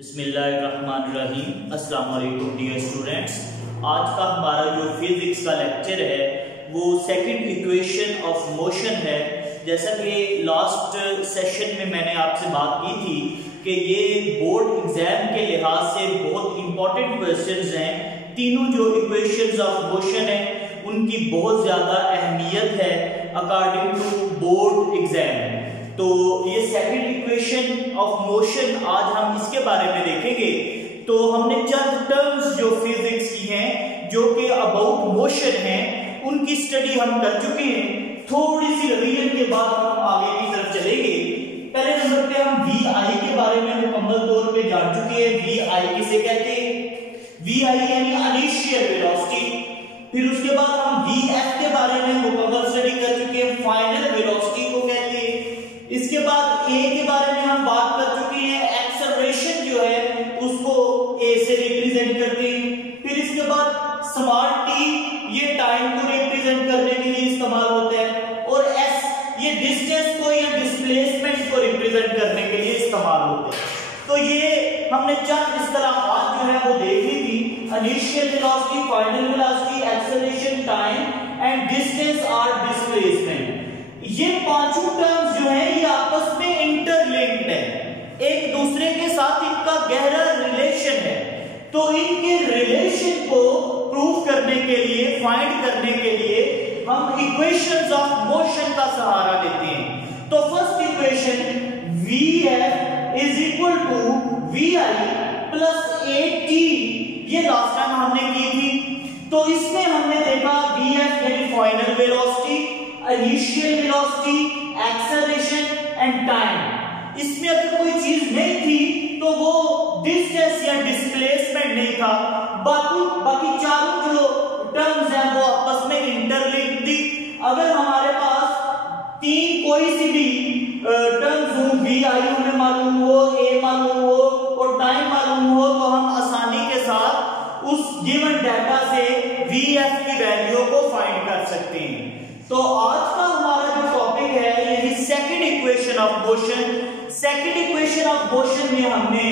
बिस्मिल्लाहिर्रहमानिर्रहीम। अस्सलाम वालेकुम डियर स्टूडेंट्स। आज का हमारा जो फिजिक्स का लेक्चर है वो सेकंड इक्वेशन ऑफ मोशन है। जैसा कि लास्ट सेशन में मैंने आपसे बात की थी कि ये बोर्ड एग्जाम के लिहाज से बहुत इंपॉर्टेंट क्वेश्चंस हैं। तीनों जो इक्वेशंस ऑफ मोशन है उनकी बहुत ज्यादा अहमियत है अकॉर्डिंग टू बोर्ड एग्जाम। तो ये सेकंड इक्वेशन ऑफ मोशन आज हम इसके बारे में देखेंगे। तो हमने चंद टर्म्स जो फिजिक्स की हैं जो कि अबाउट मोशन हैं उनकी स्टडी हम कर चुके हैं। थोड़ी सी रिवीजन के बाद हम आगे की तरफ चलेंगे। पहले नंबर पे हम वी आई के बारे में मुकम्मल तौर पे जान चुके हैं। वी आई किसे कहते हैं? वी आई यानी इनिशियल वेलोसिटी। फिर उसके बाद हम वी एफ के बारे में मुकम्मल स्टडी कर चुके हैं, फाइनल वेलोसिटी को कहते हैं। इसके बाद ए के बारे में हम बात कर चुके हैं, एक्सेलरेशन जो है उसको ए से रिप्रेजेंट करते हैं। फिर इसके बाद स्मॉल टी ये टाइम को रिप्रेजेंट करने के लिए इस्तेमाल होता है, और एस ये डिस्टेंस को या डिस्प्लेसमेंट को रिप्रेजेंट करने के लिए इस्तेमाल होते हैं। तो ये हमने चंद इस्तेलाहात जो है वो देख ली थी, initial velocity, final velocity, acceleration, time and distance और डिस्प्लेसमेंट। ये पांचों टर्म्स जो है ये आपस में इंटरलिंक्ड है, एक दूसरे के साथ इनका गहरा रिलेशन है। तो इनके रिलेशन को प्रूव करने के लिए, फाइंड करने के लिए हम इक्वेशंस ऑफ मोशन का सहारा लेते हैं। तो first equation Vf is equal to Vi plus AT, ये लास्ट टाइम हमने की थी। तो इसमें हमने देखा Vf यानी final velocity, initial velocity, acceleration and time. इसमें अगर कोई चीज नहीं थी तो वो डिस्टेंस या डिस्प्लेसमेंट नहीं था। बाकी चारों जो टर्म्स हैं वो आपस में इंटरलिंक्ड थी। अगर हमारे पास तीन कोई सी भी टर्म्स हो, वी आई हमें मालूम हो, ए मालूम हो और टाइम मालूम हो, तो हम आसानी के साथ उस गिवन डाटा से वी एफ की वैल्यू को फाइंड कर सकते हैं। तो आज का हमारा जो टॉपिक है यानी second equation of motion. Second equation of motion में हमने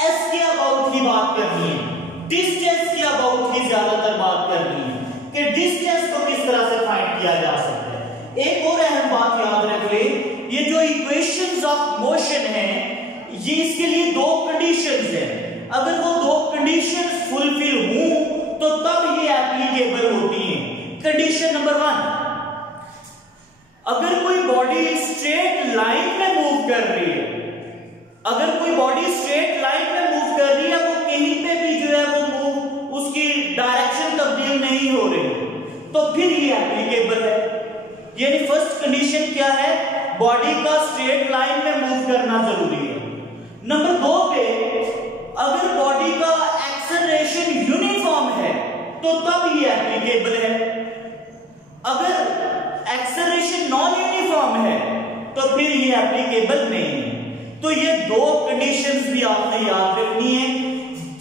एस के अबाउट की बात करनी है, डिस्टेंस के अबाउट की ज्यादातर बात करनी है कि डिस्टेंस को किस तरह से फाइंड किया जा सकता है। एक और अहम बात याद रख ले, ये जो इक्वेशंस ऑफ मोशन है ये इसके लिए दो कंडीशंस हैं। अगर वो दो कंडीशंस फुलफिल हों तो तब ये एप्लीकेबल होती हैं। कंडीशन नंबर 1, अगर कोई बॉडी स्ट्रेट लाइन में मूव कर रही है, अगर कोई बॉडी स्ट्रेट लाइन में मूव कर रही है, वो कहीं पे भी जो है वो मूव उसकी डायरेक्शन तब्दील नहीं हो रही, तो फिर ये एप्लीकेबल है। यानी फर्स्ट कंडीशन क्या है? बॉडी का स्ट्रेट लाइन में मूव करना जरूरी है। नंबर 2 पे अगर बॉडी का एक्सेलरेशन यूनिफॉर्म है तो तब ये एप्लीकेबल है। अगर एक्सेलरेशन नॉन यूनिफॉर्म है तो फिर ये एप्लीकेबल नहीं है। तो ये दो कंडीशंस भी आपने याद रखनी है।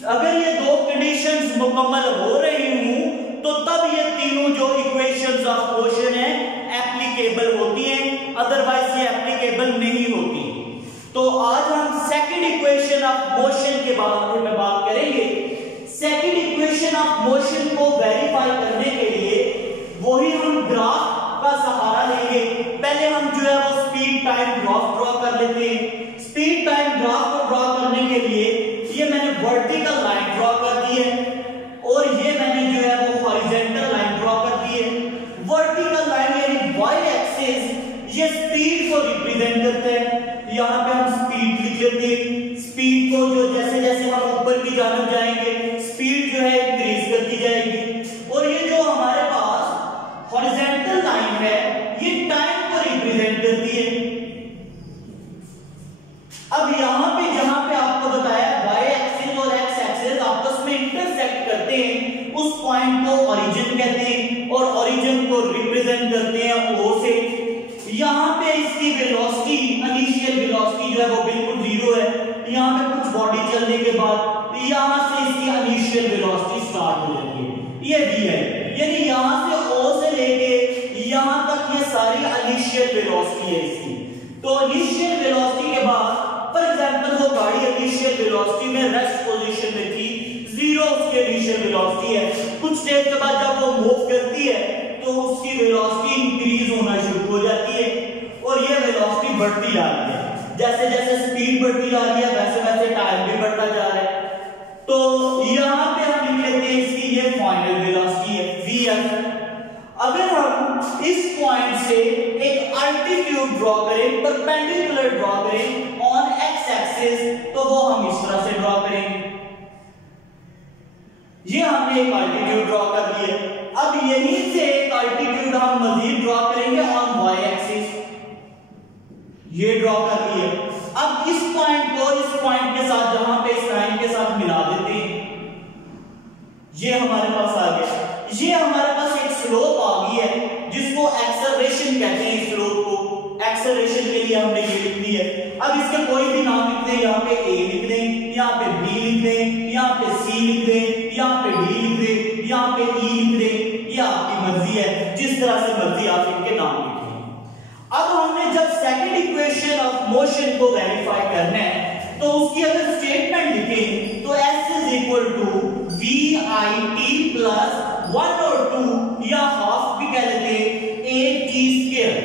अगर ये दो कंडीशंस मुकम्मल हो रही हूं तो तब ये तीनों जो इक्वेशंस ऑफ मोशन है एप्लीकेबल होती हैं, अदरवाइज ये एप्लीकेबल नहीं होती। तो आज हम सेकंड इक्वेशन ऑफ मोशन के बारे में बात करेंगे। सेकंड इक्वेशन ऑफ मोशन को वेरीफाई करने के लिए वही हम ग्राफ का सहारा लेंगे। पहले हम जो है वो स्पीड टाइम ग्राफ ड्रॉ कर लेते हैं। स्पीड टाइम ग्राफ को ड्रॉ करने के लिए ये मैंने वर्टिकल लाइन ड्रॉ कर दी है और ये मैंने जो है वो हॉरिजॉन्टल लाइन ड्रॉ कर दी है। वर्टिकल लाइन यानी वाई एक्सिस ये स्पीड को रिप्रेजेंट करते हैं। यहाँ पे हम स्पीड लिख लेते हैं। स्पीड को जो जैसे जैसे हम ऊपर की जानब जाएंगे स्पीड जो है इंक्रीज करती जाएगी। और ये जो हमारे पास हॉरिजॉन्टल लाइन है ये टाइम को रिप्रेजेंट करती है। अब यहाँ पे जहां पे आपको बताया वाई एक्सिस और एक्स एक्सिस आपस में इंटरसेक्ट करते हैं, उस पॉइंट को ओरिजिन कहते हैं और ओरिजिन को रिप्रेजेंट करते हैं ओ से। यहाँ पे इसकी वेलोसिटी, इनिशियल वेलोसिटी जो है वो बिल्कुल जीरो है। यहाँ पे कुछ बॉडी चलने के बाद यहाँ से इसकी इनिशियल वेलोसिटी स्टार्ट हो जाती है, ये भी है। यानी यहाँ से ओ से लेके यहाँ तक ये सारी इनिशियल वेलोसिटी है इसकी। तो इनिशियल वेलोसिटी के बाद फॉर एग्जांपल वो गाड़ी इनिशियल वेलोसिटी है, कुछ स्टेज के बाद जब वो मूव करती है तो उसकी वेलोसिटी इंक्रीज होना शुरू हो जाती है और ये वेलोसिटी बढ़ती जा रही है। जैसे जैसे स्पीड बढ़ती जा रही है वैसे वैसे टाइम भी बढ़ता जा रहा है। तो यहां पे हम लिख लेते हैं इसकी ये फाइनल वेलोसिटी है vf। अगर हम इस पॉइंट से एक अल्टीट्यूड ड्रॉ करें, परपेंडिकुलर ड्रॉ करें ऑन एक्स एक्सिस, तो वो हम इस तरह से ड्रॉ करेंगे। ये हमने एक अल्टीट्यूड ड्रॉ कर लिया। अब यहीं से एक अल्टीट्यूड हम मजीद ड्रॉ करेंगे ऑन वाई एक्सिस, ये ड्रॉ कर लिए। अब इस पॉइंट को इस पॉइंट के साथ जहां पे इस लाइन के साथ मिला देते हैं, ये हमारे पास आ गया। ये हमारे पास एक स्लोप आ गई है जिसको एक्सेलरेशन कहते हैं। इस स्लोप को एक्सेलरेशन के लिए हमने ये लिख दी है। अब इसके कोई भी नाम लिख दें, यहाँ पे ए लिख दें, यहाँ पे बी लिख दें, यहाँ पे सी लिख दें, यहाँ पे डी लिख दें, यहाँ पे ई लिख दें, ये आपकी मर्जी है, जिस तरह से मर्जी आप इनके नाम लिखें। अब हमने जब सेकंड इक्वेशन ऑफ मोशन को वेरीफाई करना है तो उसकी अगर स्टेटमेंट लिखें तो s is equal to we I T plus 1 और 2 या हाफ भी कह लेते हैं ए टी स्क्वायर।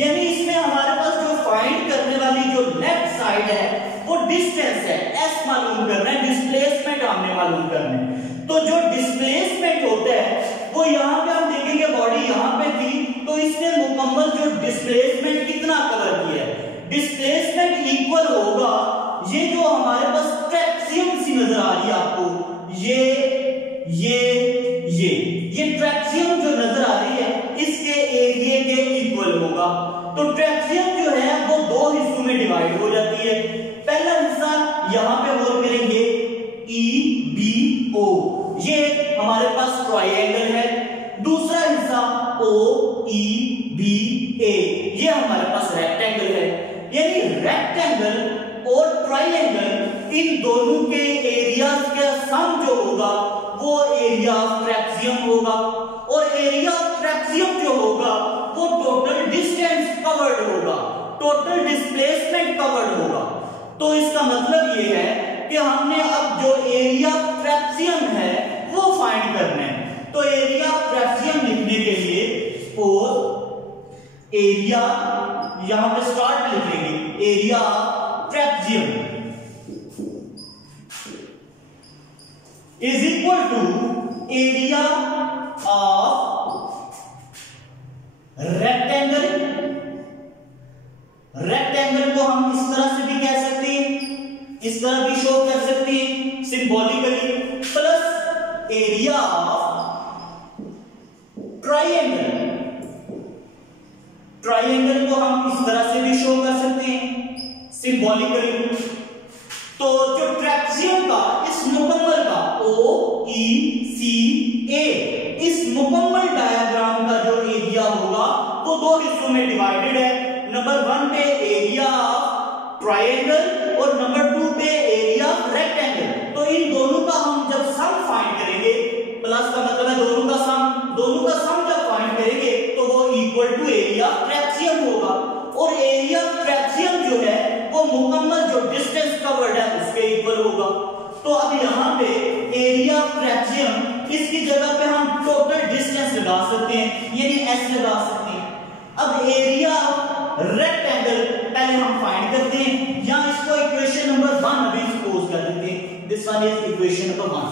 यानी इसमें हमारे पास जो फाइंड करने वाली जो लेफ्ट साइड है वो डिस्टेंस है, s मालूम करना है, डिस्प्लेसमेंट हमने मालूम करना है। तो जो डिस्प्लेसमेंट होता है वो यहाँ पे हम देखेंगे बॉडी यहाँ पे थी तो इसने मुकम्मल जो डिस्प्लेसमेंट कितना कवर किया है, डिस्प्लेसमेंट इक्वल होगा ये जो हमारे पास ट्रैक्सियम सी नजर आ रही है आपको, ये ट्रैक्सियम जो नजर आ रही है इसके एरिया के इक्वल होगा। तो ट्रैक्सियम जो है वो दो हिस्सों में डिवाइड हो जाती है। पहला हिस्सा यहां पे बोल करेंगे EBO, ये हमारे पास ट्रायंगल है। दूसरा हिस्सा OEBA, ये हमारे पास रेक्टेंगल है। यानी रेक्टेंगल और ट्रायंगल इन दोनों के एरियाज का सम जो होगा वो एरिया ऑफ ट्रैक्सियम होगा और एरिया ऑफ ट्रैक्सियम जो होगा वो टोटल डिस्टेंस कवर्ड होगा, टोटल डिस्प्लेसमेंट कवर्ड होगा। तो इसका मतलब ये है कि हमने अब जो एरिया ऑफ ट्रैक्सियम है वो फाइंड करना है। तो एरिया ऑफ ट्रैक्सियम लिखने के लिए सपोज एरिया यहां पे स्टार्ट लिखेंगे, area of trapezium is equal to area of rectangle। Rectangle को हम इस तरह से भी कह सकते हैं, इस तरह भी शो कर सकते हैं symbolically, plus area of triangle. Triangle को हम इस तरह से भी शो कर सकते हैं सिंबॉलिकली। तो जो ट्रैक्सियम का इस मुकम्मल का OECA, इस मुकम्मल डायग्राम का जो एरिया होगा वो दो हिस्सों में डिवाइडेड है। नंबर 1 पे एरिया ऑफ ट्रायंगल और नंबर 2 पे एरिया ऑफ रेक्टेंगल। तो इन दोनों का हम जब सम फाइंड करेंगे, प्लस का मतलब है दोनों का सम जब फाइंड करेंगे तो वो इक्वल टू एरिया ऑफ ट्रैक्सियम होगा। और एरिया ऑफ ट्रैक्सियम जो है वो मुकम्मल जो डिस्टेंस कवर्ड है उसके इक्वल होगा। तो अब यहाँ पे एरिया ऑफ ट्रैक्सियम, इसकी जगह पे हम टोटल डिस्टेंस लगा सकते हैं, यानी S लगा सकते हैं। अब एरिया ऑफ रेक्टेंगल पहले हम फाइंड करते हैं, या इसको इक्वेशन नंबर 1 अभी सपोज कर देते हैं। This one is equation number 1।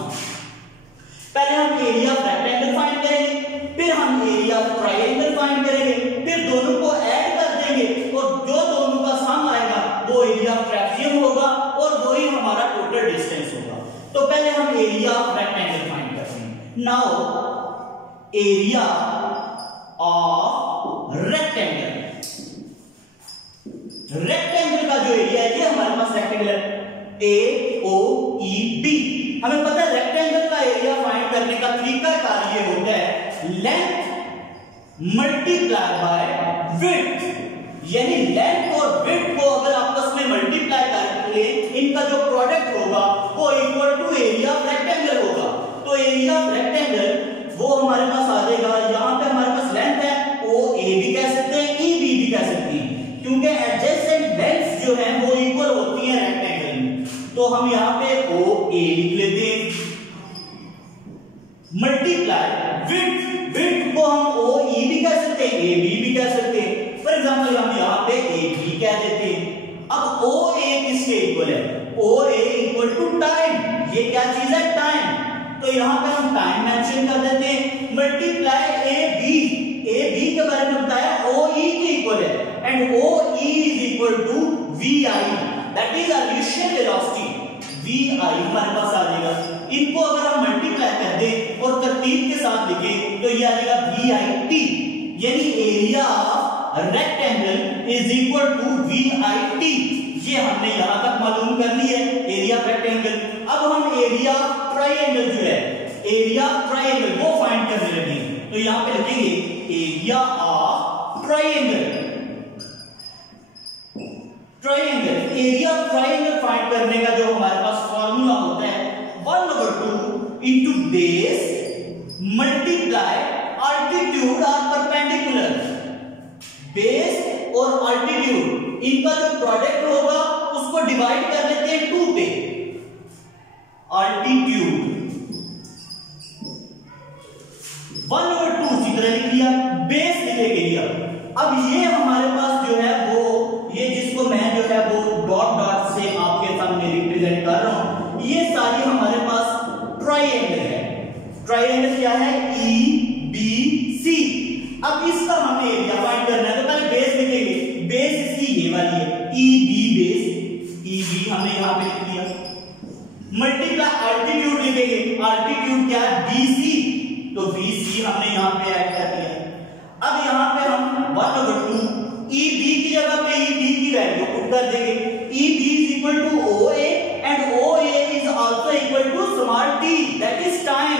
पहले हम एरिया ऑफ रेक्टेंगल फाइंड करेंगे, फिर हम एरिया ऑफ ट्रायंगल फाइंड करेंगे, फिर दोनों को ऐड कर देंगे और जो दोनों का सम आएगा वो एरिया ऑफ ट्रैक्सियम होगा और वही हमारा टोटल डिस्टेंस होगा। तो पहले हम एरिया ऑफ रेक्टेंगल फाइंड करते हैं। Now area of rectangle, rectangle का जो एरिया है ये हमारे पास रेक्टेंगल है AOEB। हमें पता है रेक्टेंगल का एरिया फाइंड करने का तरीका कार्य होता है लेंथ मल्टीप्लाई बाय विड्थ। यानी लेंथ और विड्थ को अगर आपस में मल्टीप्लाई करके इनका जो प्रोडक्ट होगा वो equal to area of rectangle होगा। तो एरिया ऑफ रेक्टेंगल वो हमारे पास आ जाएगा, यहाँ पे हमारे पास लेंथ है OA भी कह सकते हैं, EB भी कह सकते हैं, क्योंकि एडजेसेंट लेंथ्स जो है वो इक्वल होती है रेक्टेंगल में। तो हम यहाँ पे OA लिख लेते हैं। मल्टीप्लाई विड्थ, विड्थ को हम ओ ई भी कह सकते हैं, ए बी भी कह सकते हैं। फॉर एग्जांपल हम यहाँ पे ए बी कह देते हैं। अब ओ ए किसके इक्वल है? ओ ए इक्वल टू टाइम। ये क्या चीज है? टाइम। तो यहाँ पे हम टाइम मेंशन कर देते हैं। मल्टीप्लाई ए बी के बारे में बताया, ओ ई के इक्वल है and O E is equal to we i, that is initial velocity. V i हमारे पास आ जाएगा। इनको अगर हम मल्टीप्लाई कर दें और तरतीब के साथ लिखें तो ये आ जाएगा वी आई टी, यानी area of rectangle is equal to we I T. ये हमने यहां तक मालूम कर ली है, एरिया ऑफ रेक्टेंगल। अब हम एरिया ट्रायंगल जो है, एरिया ट्रायंगल वो फाइंड करने लगे। तो यहां पे लिखेंगे area of triangle. Triangle, area of triangle find करने का जो हमारे पास फॉर्मूला होता है 1/2 into base multiply altitude और perpendicular। बेस और अल्टीट्यूड इनका जो प्रोडक्ट होगा उसको डिवाइड कर लेते हैं 2 पे। अल्टीट्यूड 1/2 इसी तरह लिख लिया, बेस लिखे एरिया। अब ये हमारे पास जो है वो, ये जिसको मैं जो है वो डॉट डॉट से आपके सामने रिप्रेजेंट कर रहा हूं, ये सारी हमारे पास ट्रायंगल है। ट्रायंगल क्या है? E B C. अब इसका हमें एरिया फाइंड करना है तो पहले बेस लिखेंगे। बेस इसकी ये वाली है, E B base, E B हमने यहां पे लिख दिया। मल्टीप्लाई अल्टीट्यूड लिखेंगे, अल्टीट्यूड क्या है? बी सी, तो बी सी हमने यहां पे ऐड कर दिया। अब यहां पे हम 1/2 ई बी की जगह पे ई बी की वैल्यू पुट कर देंगे। E B is equal to O A and O A is also equal to small T, that is time.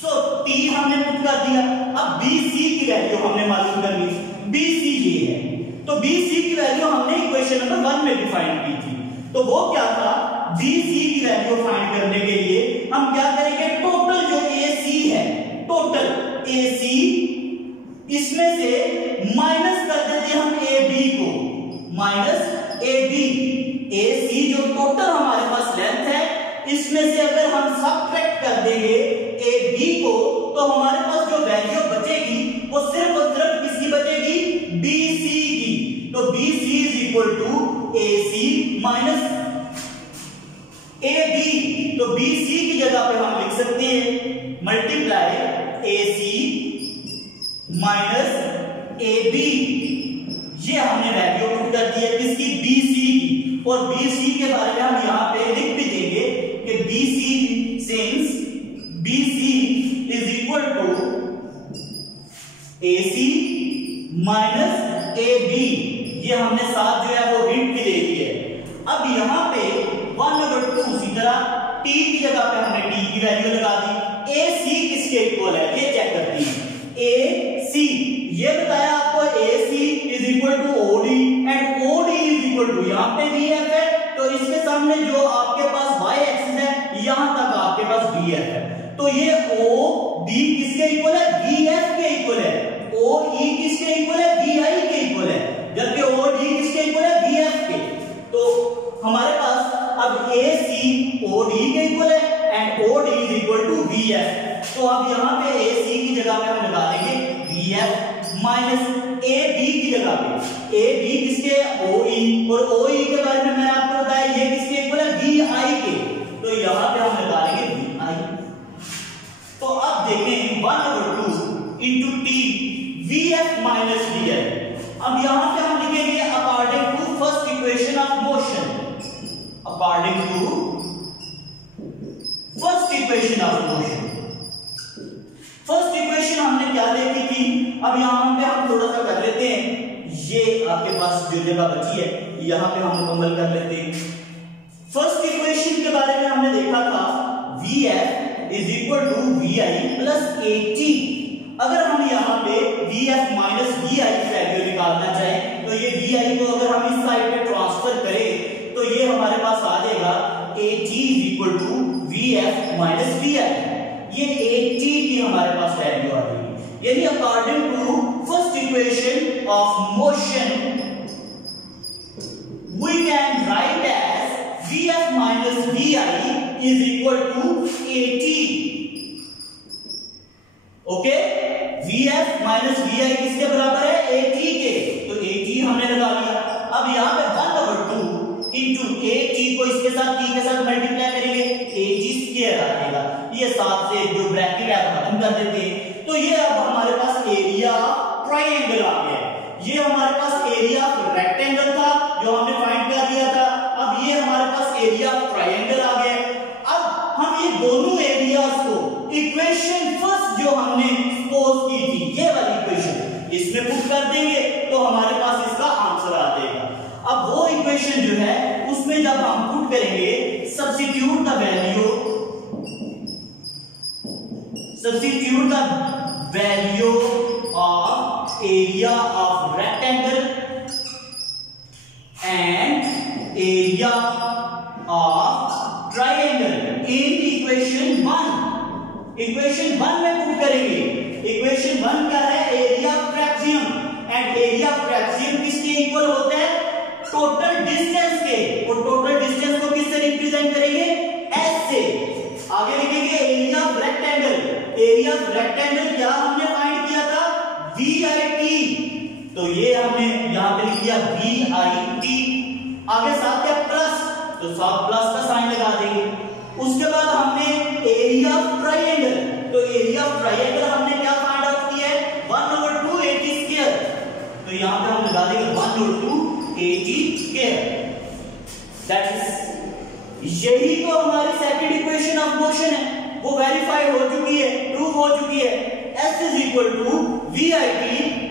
So T हमने पुट कर दिया। अब बी सी की वैल्यू हमने मालूम कर ली। बी सी ये है, तो बी सी की वैल्यू हमने इक्वेशन नंबर 1 में भी फाइंड की थी। तो वो क्या था? बी सी की वैल्यू फाइंड करने के लिए हम क्या करेंगे? टोटल जो ए सी है, टोटल ए सी, इसमें से माइनस कर देते हैं हम ए बी को, माइनस ए बी। ए सी जो टोटल हमारे पास लेंथ है, इसमें से अगर हम सबट्रैक्ट कर देंगे ए बी को, तो हमारे पास जो वैल्यू बचेगी वो सिर्फ और सिर्फ किसकी बचेगी? बी सी की। तो B C is equal to A C minus A B. तो बी सी की जगह पे हम लिख सकते हैं multiply A C minus A B. ये हमने वैल्यू पुट कर दी है किसकी? बी सी की। और बी सी के बारे में हम यहां पे लिख भी देंगे कि B C since B C is equal to A C minus A B. ये हमने साथ जो है वो हिंट भी दे दी है। अब यहां पे 1/2 उसी तरह टी की जगह पे हमने टी की वैल्यू लगा दी। ए सी किसके इक्वल है ये चेक करती है। ए सी ये बताया आपको, A C is equal to OD and OD is equal to, यहां पे वी एफ है तो इसके सामने जो आपके पास वाई एक्सिस है यहां तक आपके पास वी एफ है। तो ये ओ डी किसके इक्वल है? वी एफ के इक्वल है। ओ ई किसके इक्वल है? वी आई के इक्वल है। जबकि ओ डी किसके इक्वल है? वी एफ के। तो हमारे पास अब ए सी ओ डी के इक्वल है and O D is equal to we F. तो अब यहां पे ए सी की जगह पे हम लगा देंगे V F minus A B की जगह पे ए बी किसके? ओ ई। और ओ ई के बारे में मैंने आपको बताया ये किसके इक्वल है? वी आई के। तो यहां पे हम लगा देंगे वी आई। तो अब देखें 1/2 into t v F minus we i. अब यहां पे हम लिखेंगे according to first equation of motion, according to first equation of motion. First equation हमने क्या देखी थी? अब यहां पे हम थोड़ा सा कर लेते हैं। ये आपके पास जो जगह बची है यहां पे हम मुकम्मल कर लेते हैं। फर्स्ट इक्वेशन के बारे में हमने देखा था V F is equal to we I plus A T. अगर हम यहाँ पे V F minus we I की वैल्यू निकालना चाहें तो ये वी आई को अगर हम इस साइड पे ट्रांसफर करें तो ये हमारे पास आ जाएगा a t is equal to V F minus we i. ये ए टी की हमारे पास वैल्यू आ जाएगी। यानी according to first equation of motion we can write as vf minus vi is equal to at। Okay, VF minus VI किसके बराबर है? AG के, तो AG हमने लगा लिया। अब यहाँ पे 1/2 इंटू AG को इसके साथ T के साथ मल्टीप्लाई करेंगे, AG स्क्वायर आ जाएगा। ये 7 से जो ब्रैकेट है खत्म कर देते हैं, तो ये अब हमारे पास एरिया ट्राइंगल आ गया। ये हमारे पास एरिया रेक्टेंगल था जो हमने फाइंड कर लिया था, अब ये हमारे पास एरिया ट्राइंगल आ गया। अब हम ये दोनों एरियाज को इक्वेशन फर्स्ट जो हमने सपोज की थी, ये वाली इक्वेशन इसमें पुट कर देंगे तो हमारे पास इसका आंसर आ जाएगा। अब वो इक्वेशन जो है उसमें जब हम पुट करेंगे, substitute the value of area of rectangle and area of triangle in equation 1। Equation 1 में पुट करेंगे। इक्वेशन 1 क्या है? Area of trapezium, and area of trapezium किसके इक्वल होता है? टोटल डिस्टेंस के। और टोटल डिस्टेंस को किससे रिप्रेजेंट करेंगे? S से। आगे लिखेंगे area of rectangle. Area of rectangle क्या हमने फाइंड किया था? VIT, तो ये हमने यहां पे लिख दिया VIT। आगे साथ क्या प्लस, तो साथ प्लस का साइन लगा देंगे। उसके बाद हमने एरिया ऑफ ट्राइंगल, तो एरिया ऑफ ट्राइंगल हमने क्या फाइंड आउट किया है? 1/2 AG स्क्वायर, तो यहां पे हम लगा देंगे 1/2 AG स्क्वायर। दैट इज, यही तो हमारी सेकंड इक्वेशन ऑफ मोशन है, वो वेरीफाई हो चुकी है, प्रूव हो चुकी है। S is equal to VIT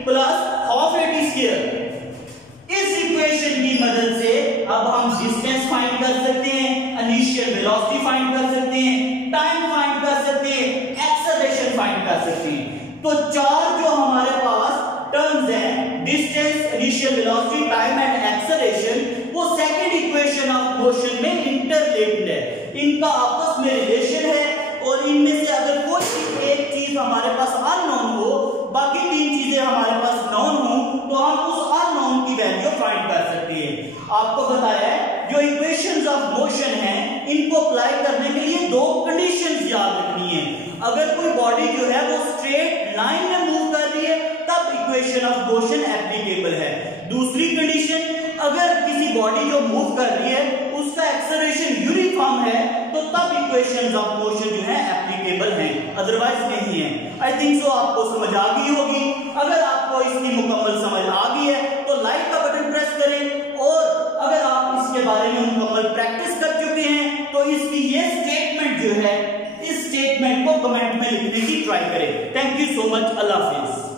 plus half AT square. इस इक्वेशन की मदद से अब हम डिस्टेंस फाइंड कर सकते हैं, इनिशियल वेलोसिटी फाइंड कर सकते हैं, टाइम फाइंड कर सकते हैं, एक्सेलरेशन फाइंड कर सकते हैं। तो चार जो हमारे पास टर्म्स हैं, distance, initial velocity, time and acceleration, वो सेकंड इक्वेशन ऑफ मोशन में इंटरलिंक्ड है। इनका आपस में रिलेशन है, और इनमें से अगर कोई एक चीज हमारे पास अननोन हो, बाकी 3 चीजें हमारे पास नोन हो, तो हम उस अननोन की वैल्यू फाइंड कर सकते हैं। आपको बताया है जो इक्वेशंस ऑफ मोशन हैं, इनको अप्लाई करने के लिए 2 कंडीशंस याद रखनी है। अगर कोई बॉडी जो है वो स्ट्रेट लाइन में मूव कर रही है, तब इक्वेशन ऑफ मोशन एप्लीकेबल है। दूसरी कंडीशन, अगर किसी बॉडी जो मूव कर रही है उसका एक्सेलरेशन यूनिफॉर्म है, तो तब इक्वेशंस ऑफ मोशन जो है एप्लीकेबल है, अदरवाइज नहीं है। आई थिंक सो आपको समझ आ गई होगी। अगर आपको इसकी मुकम्मल समझ आ गई है तो लाइक का बटन प्रेस करें, और अगर आप इसके बारे में मुकम्मल प्रैक्टिस कर चुके हैं तो इसकी ये स्टेटमेंट जो है, इस स्टेटमेंट को कमेंट में लिखने की ट्राई करें। Thank you so much. Allah Hafiz.